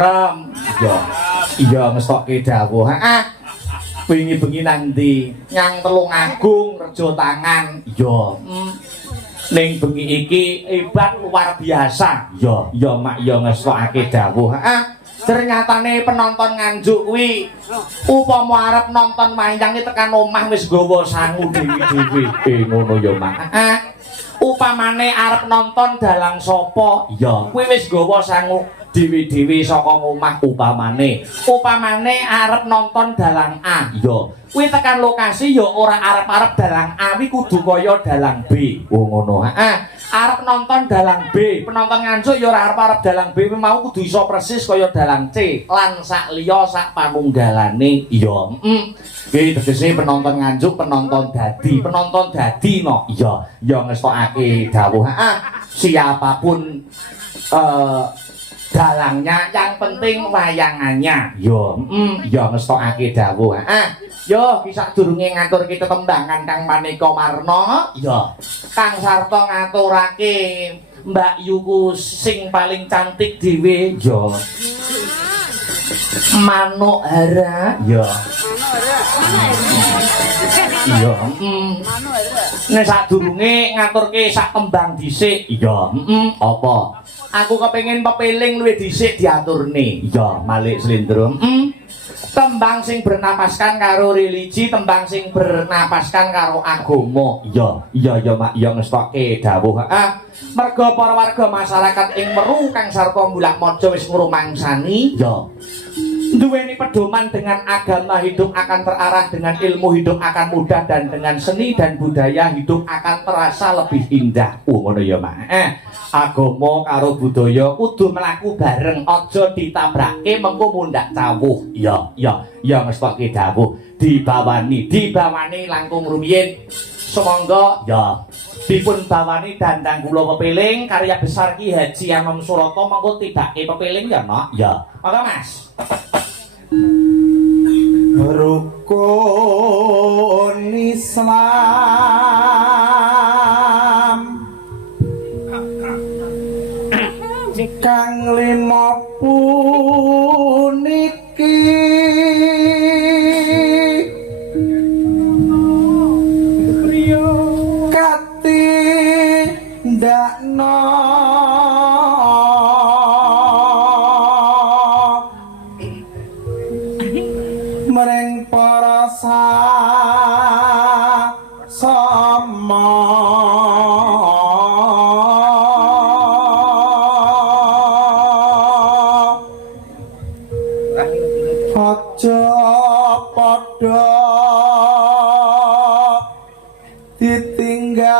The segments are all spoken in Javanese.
Iya. Iya ngestokke dawuh. Heeh. Bengi-bengi nang ndi? Nyang Telungagung Rejo Tangan. Iya. Ning bengi iki hebat luar biasa. Iya, iya mak iya ngestokake dawuh. Heeh. Ternyatane penonton Nganjuk kuwi upama arep nonton wayang tekan omah wis nggawa sangu dewi-dewi. Ngono ya mak. Heeh. Upamane arep nonton dalang sapa? Iya, kuwi wis nggawa sangu dewi-dewi saka omah upamane. Upamane arep nonton dalang A. Iya. Kuwi tekan lokasi ya ora arep-arep dalang A kuwi kudu kaya dalang B. Oh ngono. Heeh. Arep nonton dalang B, penonton Nganjuk ya ora arep-arep dalang B mau kudu iso persis kaya dalang C lan sak liya sak panunggalane. Iya. Iki tegese penonton Nganjuk penonton dadi no. Iya, ya ngestokake dawuh. Heeh. Siapapun dalangnya yang penting wayangannya. Yo, yo ngestokake dawuh. Heeh. Yo, ki sadurunge ngaturke tetembangan Kang Maneka Warna, yo. Kang Sarta ngaturake Mbak Yuku sing paling cantik dhewe, yo. Manohara, yo. Iya, nek sadurunge ngaturke sak tembang dhisik, iya. Apa? Aku kepengin pepeling luwih dhisik diaturne. Iya, Malik Slendro. Tembang sing bernapaskan karo religi, tembang sing bernapaskan karo agama. Iya, iya ya mak, iya ngestokke dawuh. Merga para warga masyarakat ing Meru Kang Sarta Mbulakmaja wis ngrumangsani, ya. Duweni pedoman dengan agama hidup akan terarah, dengan ilmu hidup akan mudah, dan dengan seni dan budaya hidup akan terasa lebih indah. Ngono ya mak. Agama karo budaya kudu mlaku bareng, aja ditabrake mengko mundhak cawuh. Iya, iya, iya ngestokke dawuh. Dibawani langkung rumiyin. Sumangga ya dipun bawani dandang kula pepeling karya besar Ki Haji Anom Surata mengko tibake pepeling ya, Mak. Ya. Monggo, Mas. Rukun Islam kang lima puniki katindakna mring para sasama aja padha ditinggalke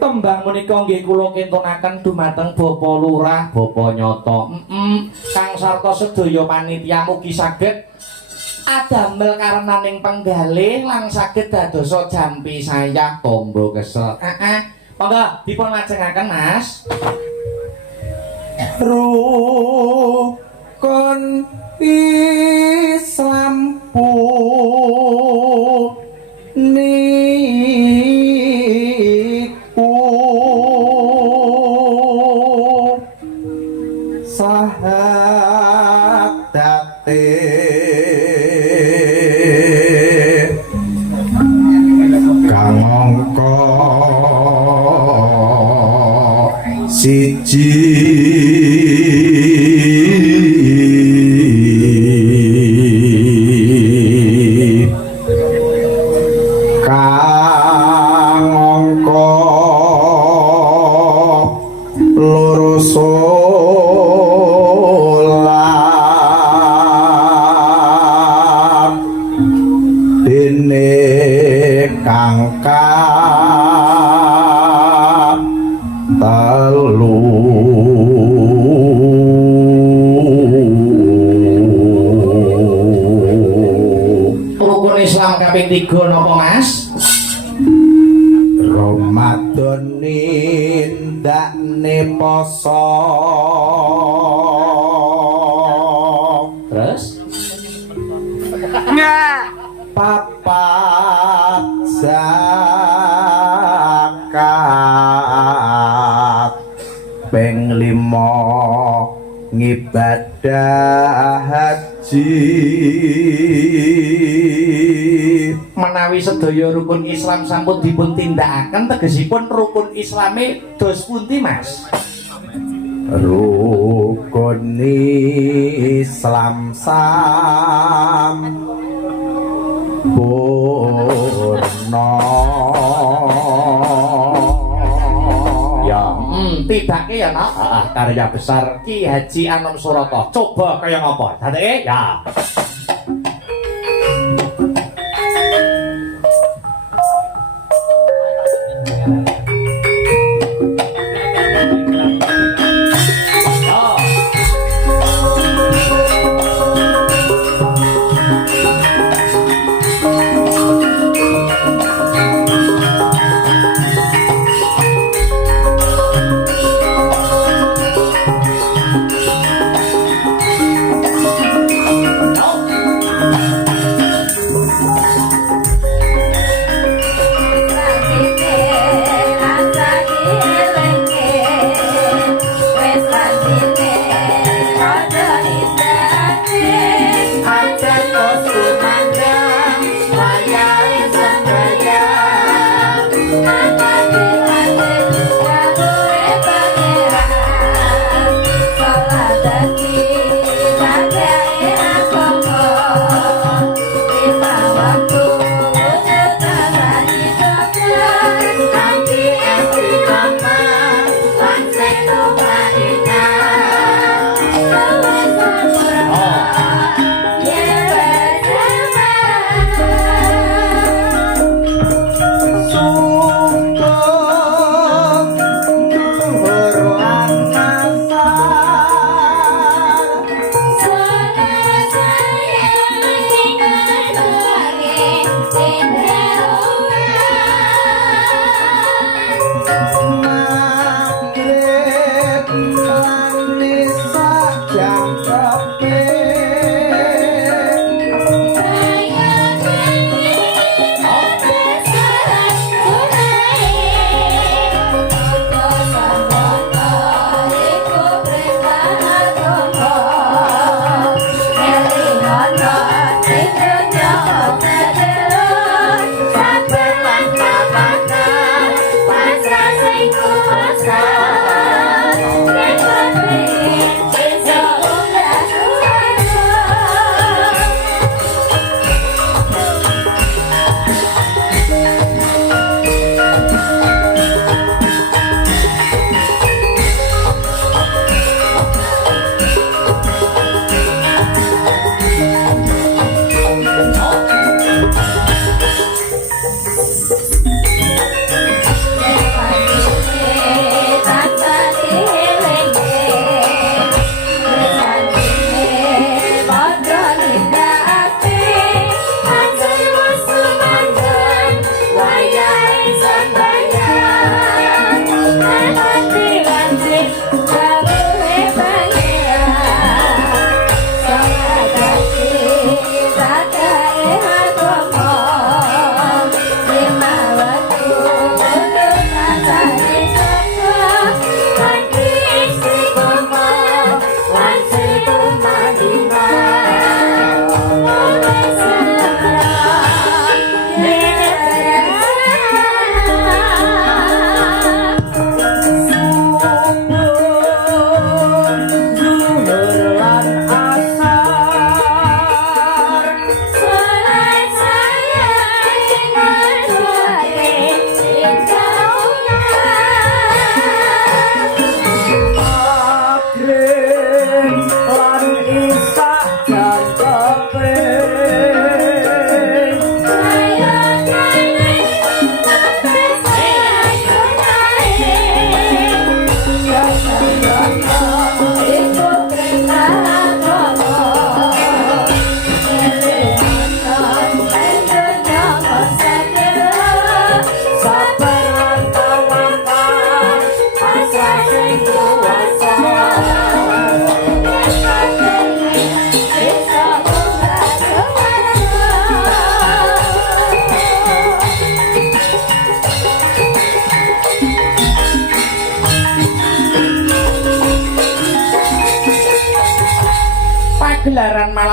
tembang menika nggih kula kintunaken dumateng Bapa Lurah, Bapa Nyata. Kang Sarta sedaya panitia mugi saged adamel karenaning penggalih lan saged dadosa jampi sayah tombo kesel. Monggo dipun lajengaken, Mas. Rukun Islam niku sahabatate kang angka siji kang angka loro solat dene kang telu rukun Islam kaping 3 napa, Mas? Ramadan nindakne poso Terus papat zakat ping 5 ngibadah haji menawi sedaya rukun Islam sampun dipun tindakaken tegesipun rukun Islame dos pundi Mas? rukun Islam sampurna ya tidake ya nak karya besar Ki Haji Anom Surata coba kaya ngapa dadeke ya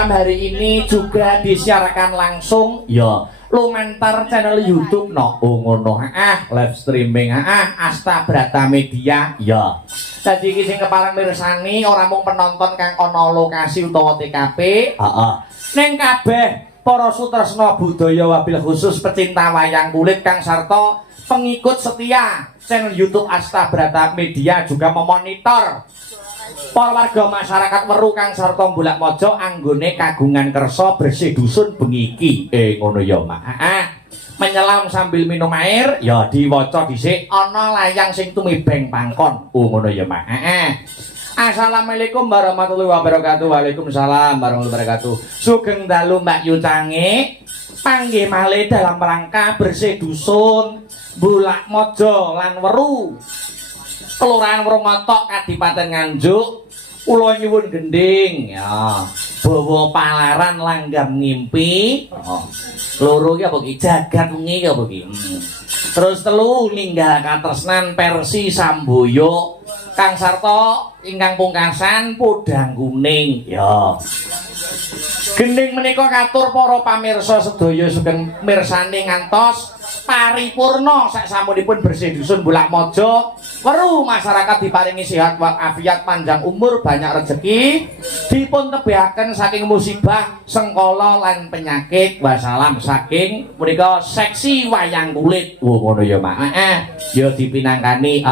malam hari ini juga disiarkan langsung ya lumantar channel YouTube no ngono live streaming Asta Brata Media ya. Dadi iki sing kepareng mirsani ora mung penonton kang ana lokasi utawa TKP, ning kabeh para sutresna budaya wabil khusus pecinta wayang kulit kang sarta pengikut setia channel YouTube Asta Brata Media juga memonitor para warga masyarakat Weru kang sarta Bulak Mojo anggone kagungan kersa bersih dusun bengi iki. Ngono ya, Mak. Menyelam sambil minum air ya diwaca dhisik ana layang sing tumibeng pangkon. Ngono ya, Mak. Assalamualaikum warahmatullahi wabarakatuh. Waalaikumsalam warahmatullahi wabarakatuh. Sugeng dalu Mbak Yu Cange. Panggih malih dalam rangka bersih dusun Bulak Mojo lan Weru. Kelurahan Wrongotok Kadipaten Nganjuk. Kula nyuwun gending ya. Bawa palaran langgam ngimpi. Loro iki apa iki jagat wengi iki apa iki. Terus telu ninggal katresnan Persi Samboyo kang sarta ingkang pungkasan podang kuning ya. Gending menika katur para pamirsa sedaya sugeng mirsani ngantos paripurna sak sampunipun bersih dusun Bulak Mojo Weru masyarakat diparingi sehat walafiat panjang umur banyak rezeki dipun tebihaken saking musibah sengkala lan penyakit wassalam saking menika seksi wayang kulit ngono ya Mak ya dipinangkani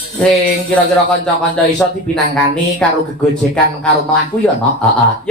sing kira-kira kanca-kanca iso dipinangkani karo gegojekan karo mlaku ya no ya